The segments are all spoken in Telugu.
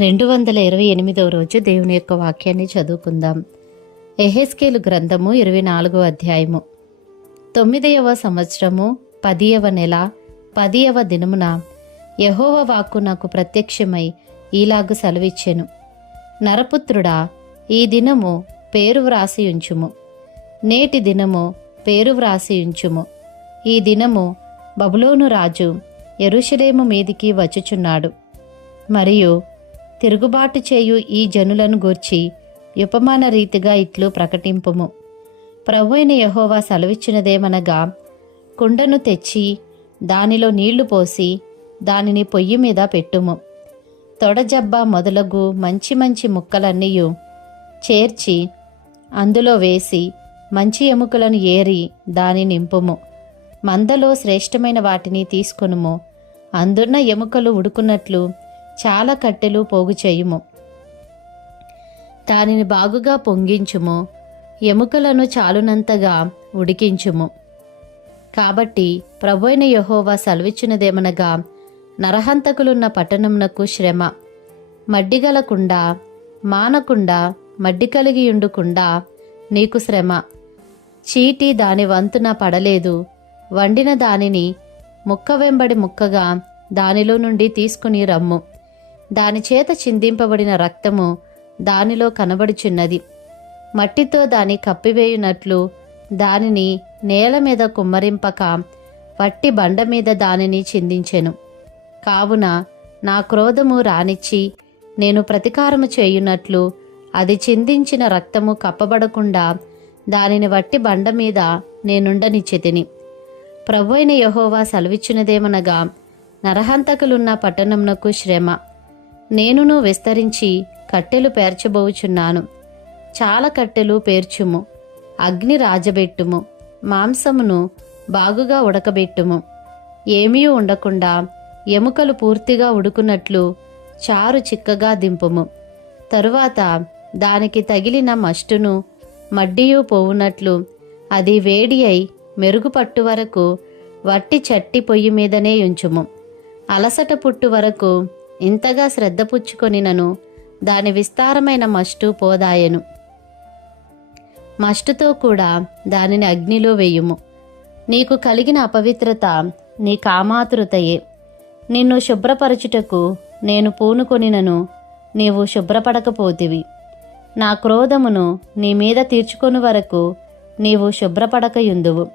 రెండు వందల ఇరవై ఎనిమిదవ రోజు దేవుని యొక్క వాక్యాన్ని చదువుకుందాం. ఎహెస్కేలు గ్రంథము ఇరవై నాలుగవ అధ్యాయము. తొమ్మిదవ సంవత్సరము పదియవ నెల పదియవ దినమున యహోవ వాక్కు నాకు ప్రత్యక్షమై ఈలాగు సెలవిచ్చెను. నరపుత్రుడా ఈ దినము పేరు వ్రాసి ఉంచుము నేటి దినము పేరు వ్రాసి ఉంచుము ఈ దినము బబులోను రాజు ఎరుషలేము మీదికి వచ్చుచున్నాడు. మరియు తిరుగుబాటు చేయు ఈ జనులను గూర్చి ఉపమాన రీతిగా ఇట్లు ప్రకటింపుము. ప్రభు అయిన యహోవా సెలవిచ్చినదేమనగా కుండను తెచ్చి దానిలో నీళ్ళు పోసి దానిని పొయ్యి మీద పెట్టుము. తొడజబ్బ మొదలగు మంచి మంచి ముక్కలన్నీయు చేర్చి అందులో వేసి మంచి ఎముకలను ఏరి దాని నింపుము. మందలో శ్రేష్టమైన వాటిని తీసుకొనుము. అందున్న ఎముకలు ఉడుకున్నట్లు చాలా కట్టెలు పోగు చేయుము. దానిని బాగుగా పొంగించుము. ఎముకలను చాలునంతగా ఉడికించుము. కాబట్టి ప్రభు యహోవా సెలవిచ్చినదేమనగా నరహంతకులున్న పట్టణమునకు శ్రమ మడ్డిగలకుండా మానకుండా మడ్డి కలిగి ఉండుకుండా నీకు శ్రమ. చీటి దాని వంతున పడలేదు. వండిన దానిని ముక్క వెంబడి ముక్కగా దానిలో నుండి తీసుకుని రమ్ము. దాని చేత చిందింపబడిన రక్తము దానిలో కనబడుచున్నది. మట్టితో దాని కప్పివేయునట్లు దానిని నేల మీద కుమ్మరింపక వట్టి బండ మీద దానిని చిందించెను. కావున నా క్రోధము రానిచ్చి నేను ప్రతీకారము చేయునట్లు అది చిందించిన రక్తము కప్పబడకుండా దానిని వట్టి బండ మీద నేనుండనిచ్చితిని. ప్రభు అయిన యహోవా సెలవిచ్చినదేమనగా నరహంతకులున్న పట్టణంనకు శ్రమ. నేనును విస్తరించి కట్టెలు పేర్చబోచున్నాను. చాలా కట్టెలు పేర్చుము. అగ్ని రాజబెట్టుము. మాంసమును బాగుగా ఉడకబెట్టుము. ఏమీ ఉండకుండా ఎముకలు పూర్తిగా ఉడుకున్నట్లు చారు చిక్కగా దింపుము. తరువాత దానికి తగిలిన మస్టును మడ్డియు పోవునట్లు అది వేడి అయి మెరుగుపట్టు వరకు వట్టి చట్టి పొయ్యి మీదనే ఉంచుము. అలసట పుట్టు వరకు ఇంతగా శ్రద్ధ పుచ్చుకొనినను దాని విస్తారమైన మస్టు పోదాయెను. మస్టుతో కూడా దానిని అగ్నిలో వేయుము. నీకు కలిగిన అపవిత్రత నీ కామాతురతయే. నిన్ను శుభ్రపరచుటకు నేను పూనుకొనినను నీవు శుభ్రపడకపోతివి. నా క్రోధమును నీ మీద తీర్చుకొని వరకు నీవు శుభ్రపడకయుందువు.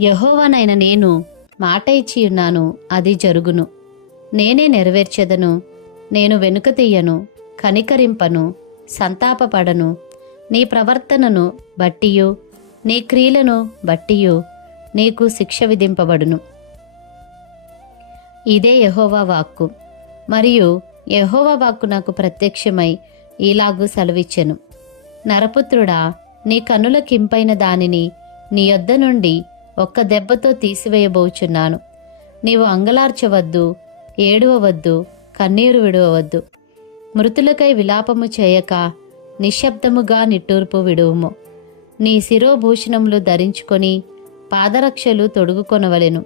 యహోవనైన నేను మాట ఇచ్చి ఉన్నాను అది జరుగును. నేనే నెరవేర్చెదను. నేను వెనుక తీయను కనికరింపను సంతాపపడను. నీ ప్రవర్తనను బట్టియు నీ క్రియలను బట్టియు నీకు శిక్ష విధింపబడును. ఇదే యహోవా వాక్కు. మరియు యహోవా వాక్కు నాకు ప్రత్యక్షమై ఇలాగూ సెలవిచ్చెను. నరపుత్రుడా నీ కన్నుల కింపైన దానిని నీ యొద్ద నుండి ఒక్క దెబ్బతో తీసివేయబోచున్నాను. నీవు అంగలార్చవద్దు ఏడవవద్దు కన్నీరు విడవవద్దు మృతులకై విలాపము చేయక నిశ్శబ్దముగా నిట్టూర్పు విడువుము. నీ శిరోభూషణములు ధరించుకొని పాదరక్షలు తొడుగుకొనవలెను.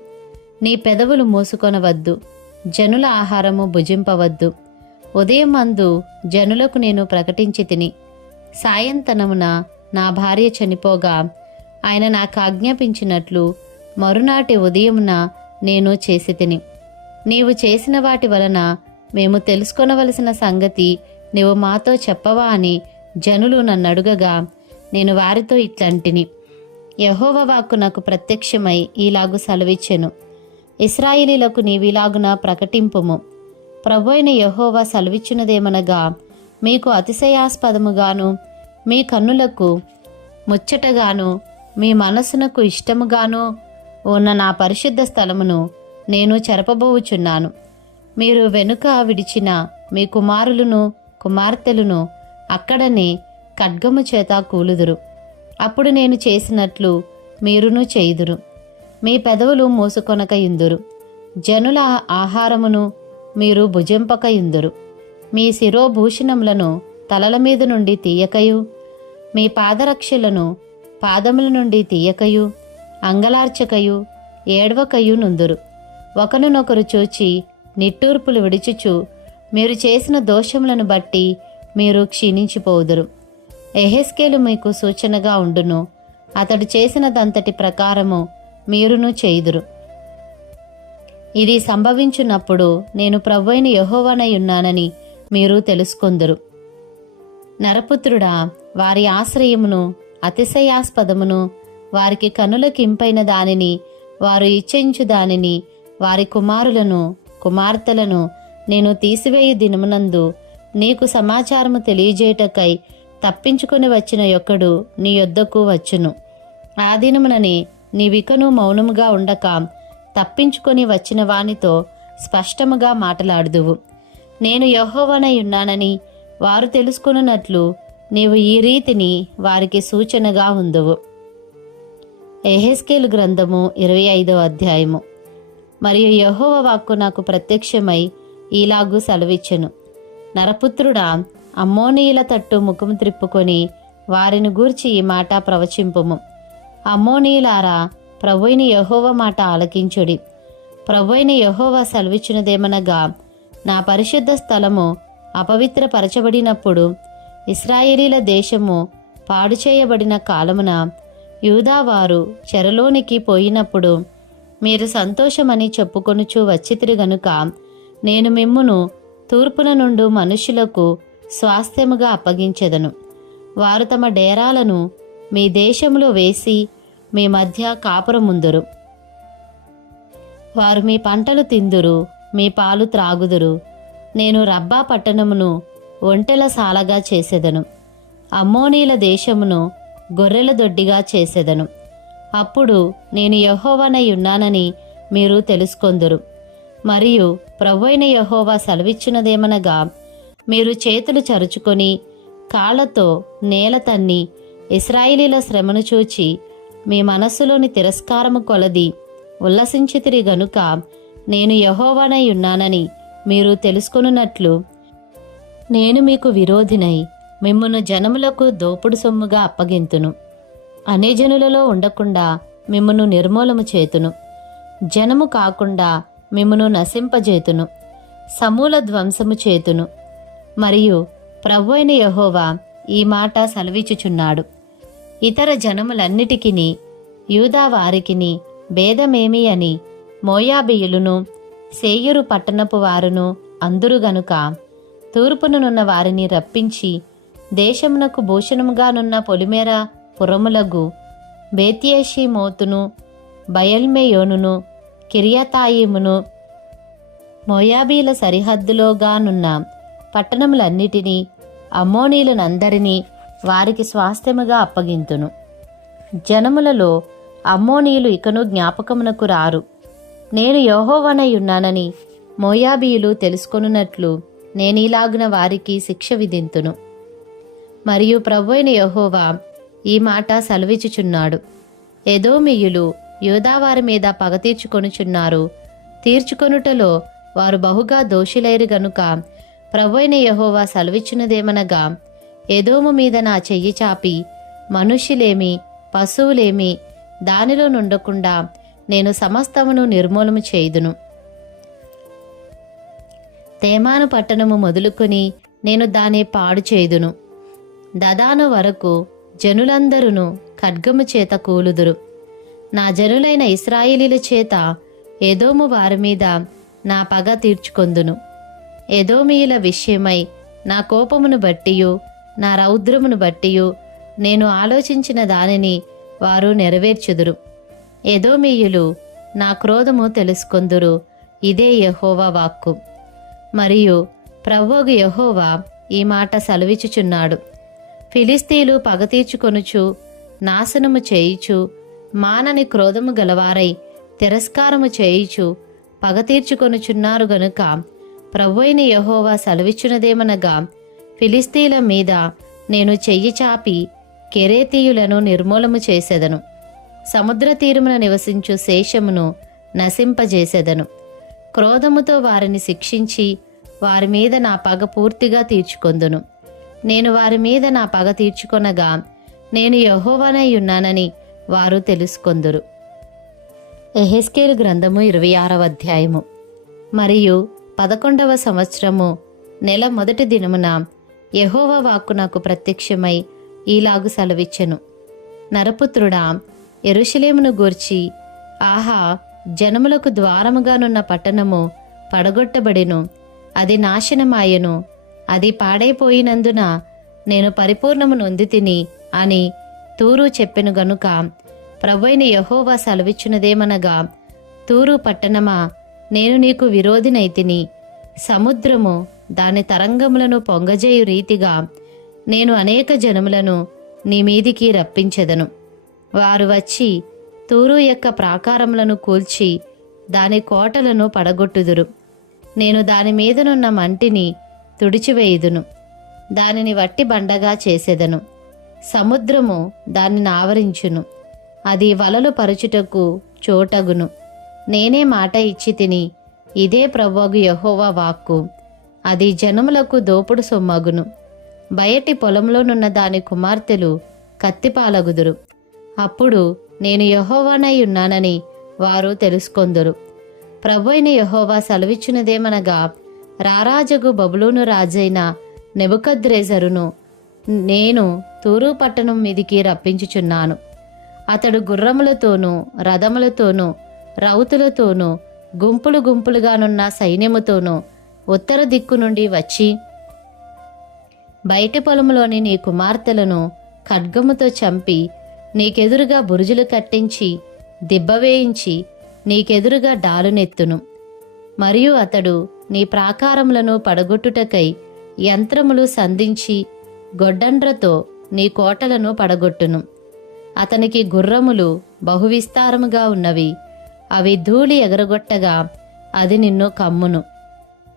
నీ పెదవులు మూసుకొనవద్దు జనుల ఆహారము భుజింపవద్దు. ఉదయం అందు జనులకు నేను ప్రకటించి తిని సాయంతనమున నా భార్య చనిపోగా ఆయన నాకు ఆజ్ఞాపించినట్లు మరునాటి ఉదయమున నేను చేసి తిని. నీవు చేసిన వాటి వలన మేము తెలుసుకొనవలసిన సంగతి నీవు మాతో చెప్పవా అని జనులు నన్ను అడుగగా నేను వారితో ఇట్లాంటిని. యహోవ వాక్కు నాకు ప్రత్యక్షమై ఈలాగు సెలవిచ్చెను. ఇస్రాయిలీలకు నీవిలాగున ప్రకటింపుము. ప్రభు అయిన యహోవా సెలవిచ్చినదేమనగా మీకు అతిశయాస్పదముగాను మీ కన్నులకు ముచ్చటగాను మీ మనసునకు ఇష్టముగాను ఉన్న నా పరిశుద్ధ స్థలమును నేను చెరపబోవుచున్నాను మీరు వెనుక విడిచిన మీ కుమారులను కుమార్తెలను అక్కడనే ఖడ్గము చేత కూలుదురు. అప్పుడు నేను చేసినట్లు మీరును చేయుదురు. మీ పెదవులు మూసుకొనక ఇందురు జనుల ఆహారమును మీరు భుజింపక ఇందురు మీ శిరోభూషణములను తలల మీద నుండి తీయకయు. మీ పాదరక్షలను పాదముల నుండి తీయకయు. అంగలార్చకయు ఏడవకయు నుందురు. ఒకరినొకరు చూచి నిట్టూర్పులు విడిచుచు మీరు చేసిన దోషములను బట్టి మీరు క్షీణించిపోదురు. ఎహెస్కేలు మీకు సూచనగా ఉండును అతడు చేసినదంతటి ప్రకారము మీరును చేయుదురు. ఇది సంభవించున్నప్పుడు నేను ప్రభువైన యహోవనై ఉన్నానని మీరు తెలుసుకొందురు. నరపుత్రుడా వారి ఆశ్రయమును అతిశయాస్పదమును వారికి కనులకింపైన దానిని వారు ఇచ్చించు దానిని వారి కుమారులను కుమార్తెలను నేను తీసివేయు దినమునందు నీకు సమాచారము తెలియజేయటకై తప్పించుకొని వచ్చిన యొక్కడు నీ యొద్దకు వచ్చును. ఆ దినమునని నీవికను మౌనముగా ఉండక తప్పించుకొని వచ్చిన వానితో స్పష్టముగా మాట్లాడుదువు. నేను యహోవనై ఉన్నానని వారు తెలుసుకున్నట్లు నీవు ఈ రీతిని వారికి సూచనగా ఉందువు. ఎహెస్కేలు గ్రంథము ఇరవై ఐదవ అధ్యాయము. మరియు యహోవ వాక్కు నాకు ప్రత్యక్షమై ఈలాగు సెలవిచ్చెను. నరపుత్రుడా అమ్మోనీయుల తట్టు ముఖము త్రిప్పుకొని వారిని గూర్చి ఈ మాట ప్రవచింపుము. అమ్మోనీయులారా ప్రభుైన యహోవ మాట ఆలకించుడి. ప్రభుైన యహోవ సెలవిచ్చినదేమనగా నా పరిశుద్ధ స్థలము అపవిత్రపరచబడినప్పుడు ఇస్రాయేలీల దేశము పాడు చేయబడిన కాలమున యూదావారు చెరలోనికి పోయినప్పుడు మీరు సంతోషమని చెప్పుకొనుచు వచ్చితిరి గనుక నేను మిమ్మును తూర్పున నుండు మనుషులకు స్వాస్థ్యముగా అప్పగించెదను. వారు తమ డేరాలను మీ దేశంలో వేసి మీ మధ్య కాపురముందురు. వారు మీ పంటలు తిందురు మీ పాలు త్రాగుదురు. నేను రబ్బా పట్టణమును ఒంటెల సాలగా చేసేదను. అమ్మోనీల దేశమును గొర్రెల దొడ్డిగా చేసేదను. అప్పుడు నేను యహోవనై ఉన్నానని మీరు తెలుసుకొందురు. మరియు ప్రభువైన యహోవా సెలవిచ్చినదేమనగా మీరు చేతులు చరుచుకొని కాళ్ళతో నేల తన్ని ఇస్రాయిలీల శ్రమను చూచి మీ మనస్సులోని తిరస్కారము కొలది ఉల్లసించితిరి గనుక నేను యహోవానై ఉన్నానని మీరు తెలుసుకొనున్నట్లు నేను మీకు విరోధినై మిమ్మును జనములకు దోపుడు సొమ్ముగా అప్పగింతును. అనేజనులలో ఉండకుండా మిమ్మును నిర్మూలము చేతును. జనము కాకుండా మిమ్మును నశింపజేతును. సమూల ధ్వంసము చేతును. మరియు ప్రభు అయిన యహోవా ఈ మాట సెలవిచ్చుచున్నాడు. ఇతర జనములన్నిటికిని యూదా వారికిని భేదమేమి అని మోయాబియులును సేయురు పట్టణపు వారును అందురు గనుక తూర్పునున్న వారిని రప్పించి దేశమునకు భూషణముగానున్న పొలిమేర పురములగు బేత్యేషి మోతును బయల్మేయోనును కిరియతాయిమును మోయాబీల సరిహద్దులోగానున్న పట్టణములన్నిటినీ అమ్మోనీలనందరినీ వారికి స్వాస్థ్యముగా అప్పగింతును. జనములలో అమ్మోనీయులు ఇకను జ్ఞాపకమునకు రారు. నేను యోహోవనై ఉన్నానని మోయాబీయులు తెలుసుకొనున్నట్లు నేనీలాగున వారికి శిక్ష విధింతును. మరియు ప్రభువైన యహోవా ఈ మాట సెలవిచ్చుచున్నాడు. ఎదోమియులు యోదావారి మీద పగ తీర్చుకొనుచున్నారు. తీర్చుకొనుటలో వారు బహుగా దోషులైరు గనుక ప్రభువైన యహోవా సెలవిచ్చినదేమనగా ఎదోము మీద నా చెయ్యి చాపి మనుష్యులేమి పశువులేమి దానిలో నుండకుండా నేను సమస్తమును నిర్మూలము చేయుదును. తేమాను పట్టణము మొదలుకొని నేను దాని పాడు చేయుదును. దదాను వరకు జనులందరూ ఖడ్గము చేత కూలుదురు. నా జనులైన ఇస్రాయిలీల చేత ఎదోము వారి మీద నా పగ తీర్చుకొందును. ఎదోమీయుల విషయమై నా కోపమును బట్టియు నా రౌద్రమును బట్టియు నేను ఆలోచించిన దానిని వారు నెరవేర్చుదురు. ఎదోమీయులు నా క్రోధము తెలుసుకొందురు ఇదే యహోవా వాక్కు. మరియు ప్రవ్వోగు యహోవా ఈ మాట సెలవిచుచున్నాడు ఫిలిస్తీలు పగతీర్చుకొనుచు నాశనము చేయుచు మానని క్రోధము గలవారై తిరస్కారము చేయుచు పగతీర్చుకొనుచున్నారు గనుక ప్రభువైన యహోవా సెలవిచ్చునదేమనగా ఫిలిస్తీల మీద నేను చెయ్యి చాపి కెరేతీయులను నిర్మూలము చేసెదను. సముద్ర తీరమున నివసించు శేషమును నశింపజేసెదను. క్రోధముతో వారిని శిక్షించి వారి మీద నా పగ పూర్తిగా తీర్చుకొందును. నేను వారి మీద నా పగ తీర్చుకొనగా నేను యహోవనై ఉన్నానని వారు తెలుసుకొందురు. ఎహెస్కేలు గ్రంథము ఇరవై ఆరవ అధ్యాయము. మరియు పదకొండవ సంవత్సరము నెల మొదటి దినమున యహోవ వాక్కు నాకు ప్రత్యక్షమై ఈలాగు సెలవిచ్చెను. నరపుత్రుడా ఎరుషలేమును గూర్చి ఆహా జనములకు ద్వారముగానున్న పట్టణము పడగొట్టబడెను అది నాశనమాయెను అది పాడైపోయినందున నేను పరిపూర్ణము నొంది తిని అని తూరు చెప్పెను గనుక ప్రభైన యహోవా సెలవిచ్చునదేమనగా తూరు పట్టణమా నేను నీకు విరోధినైతిని సముద్రము దాని తరంగములను పొంగజేయు రీతిగా నేను అనేక జనములను నీ మీదికి రప్పించెదను. వారు వచ్చి తూరు యొక్క ప్రాకారములను కూల్చి దాని కోటలను పడగొట్టుదురు. నేను దాని మీదనున్న మంటిని తుడిచివేయుదును. దానిని వట్టి బండగా చేసేదను. సముద్రము దానిని ఆవరించును. అది వలలు పరుచుటకు చోటగును. నేనే మాట ఇచ్చి తిని ఇదే ప్రభోగు యహోవా వాక్కు. అది జనములకు దోపుడు సొమ్మగును. బయటి పొలంలోనున్న దాని కుమార్తెలు కత్తిపాలగుదురు. అప్పుడు నేను యహోవానై ఉన్నానని వారు తెలుసుకొందురు. ప్రభు అయిన యహోవా సెలవిచ్చినదేమనగా రారాజగు బబులోను రాజైన నెబుకద్రేజరును నేను తూరు పట్టణం మీదికి రప్పించుచున్నాను. అతడు గుర్రములతోనూ రథములతోనూ రౌతులతోనూ గుంపులు గుంపులుగానున్న సైన్యముతోనూ ఉత్తర దిక్కు నుండి వచ్చి బయటి పొలంలోని నీ కుమార్తెలను ఖడ్గముతో చంపి నీకెదురుగా బురుజులు కట్టించి దిబ్బవేయించి నీకెదురుగా డాలునెత్తును. మరియు అతడు నీ ప్రాకారములను పడగొట్టుటకై యంత్రములు సంధించి గొడ్డండ్రతో నీ కోటలను పడగొట్టును. అతనికి గుర్రములు బహువిస్తారముగా ఉన్నవి. అవి ధూళి ఎగరగొట్టగా అది నిన్ను కమ్మును.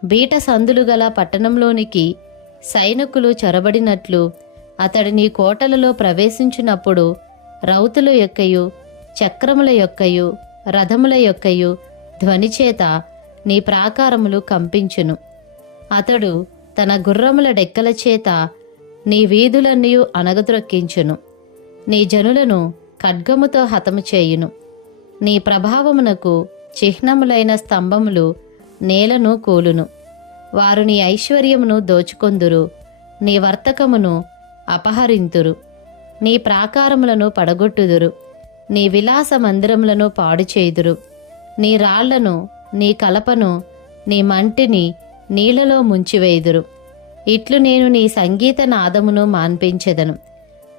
బీట సందులు గల పట్టణంలోనికి సైనికులు చొరబడినట్లు అతడి నీ కోటలలో ప్రవేశించినప్పుడు రౌతుల యొక్కయు చక్రముల యొక్కయు రథముల యొక్కయు ధ్వనిచేత నీ ప్రాకారములు కంపించును. అతడు తన గుర్రముల డెక్కల చేత నీ వీధులన్నీ అనగద్రొక్కించును నీ జనులను ఖడ్గముతో హతము చేయును. నీ ప్రభావమునకు చిహ్నములైన స్తంభములు నేలను కూలును. వారు నీ ఐశ్వర్యమును దోచుకొందురు నీ వర్తకమును అపహరింతురు. నీ ప్రాకారములను పడగొట్టుదురు నీ విలాస మందిరములను పాడు చేయుదురు నీ రాళ్ళను నీ కలపను నీ మంటిని నీళ్ళలో ముంచివేయుదురు. ఇట్లు నేను నీ సంగీత నాదమును మాన్పించెదను.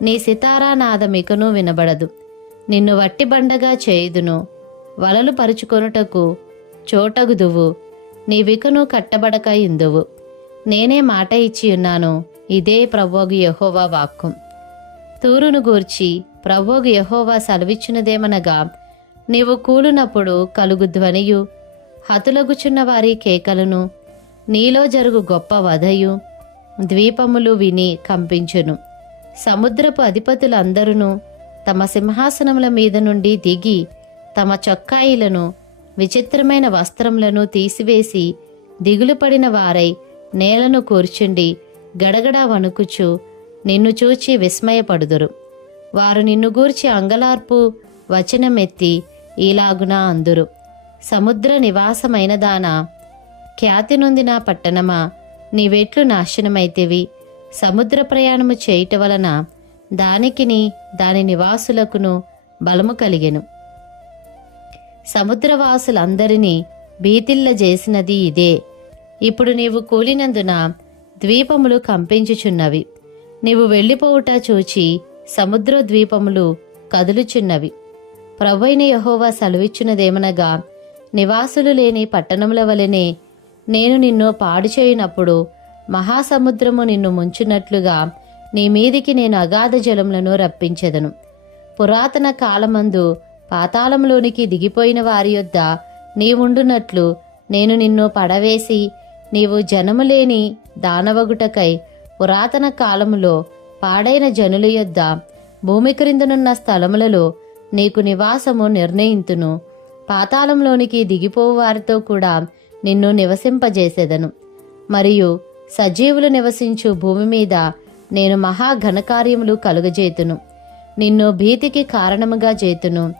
నీ సితారా నాదమికను వినబడదు. నిన్ను వట్టి బండగా చేయుదును. వలలు పరుచుకొనుటకు చోటగుదువు. నీ వికను కట్టబడక ఇందువు. నేనే మాట ఇచ్చి ఉన్నాను. ఇదే ప్రవోగు యహోవా వాక్కు. తూరును గూర్చి ప్రవోగు యహోవా సెలవిచ్చినదేమనగా నీవు కూలునప్పుడు కలుగు ధ్వనియు హతులగుచున్న వారి కేకలను. నీలో జరుగు గొప్ప వధయు. ద్వీపములు విని కంపించును. సముద్రపు అధిపతులందరూ తమ సింహాసనముల మీద నుండి దిగి తమ చొక్కాయిలను విచిత్రమైన వస్త్రములను తీసివేసి దిగులుపడిన వారై నేలను కూర్చుండి గడగడా వణుకుచు నిన్ను చూచి విస్మయపడుదురు. వారు నిన్ను గూర్చి అంగలార్పు వచనమెత్తి ఈలాగున అందురు. సముద్ర నివాసమైన దానా ఖ్యాతి నొందిన పట్టణమా నీవెట్లు నాశనమైతేవి. సముద్ర ప్రయాణము చేయుట వలన దానికిని దాని నివాసులకును బలము కలిగెను. సముద్రవాసులందరినీ భీతిల్ల చేసినది ఇదే. ఇప్పుడు నీవు కూలినందున ద్వీపములు కంపించుచున్నవి. నీవు వెళ్ళిపోవుట చూచి సముద్ర ద్వీపములు కదులుచున్నవి. ప్రభైన యహోవా సెలవిచ్చినదేమనగా నివాసులు లేని పట్టణముల వలెనే నేను నిన్ను పాడు చేయనప్పుడు మహాసముద్రము నిన్ను ముంచునట్లుగా నీ మీదికి నేను అగాధ జలములను రప్పించెదను. పురాతన కాలమందు పాతాళంలోనికి దిగిపోయిన వారి యొద్ద నీవుండునట్లు నేను నిన్ను పడవేసి నీవు జనము లేని దానవగుటకై పురాతన కాలములో పాడైన జనుల యొద్ద భూమి క్రిందనున్న స్థలములలో నీకు నివాసము నిర్ణయింతును. పాతాళంలోనికి దిగిపోవు వారితో కూడా నిన్ను నివసింపజేసేదను. మరియు సజీవులు నివసించు భూమి మీద నేను మహా ఘనకార్యములు కలుగజేతును. నిన్ను భీతికి కారణముగా చేతును.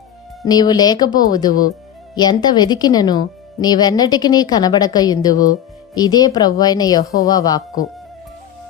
నీవు లేకపోవుదువు. ఎంత వెదికినను నీవెన్నటికి నీ కనబడక ఇదే ప్రభువైన యహోవా వాక్కు.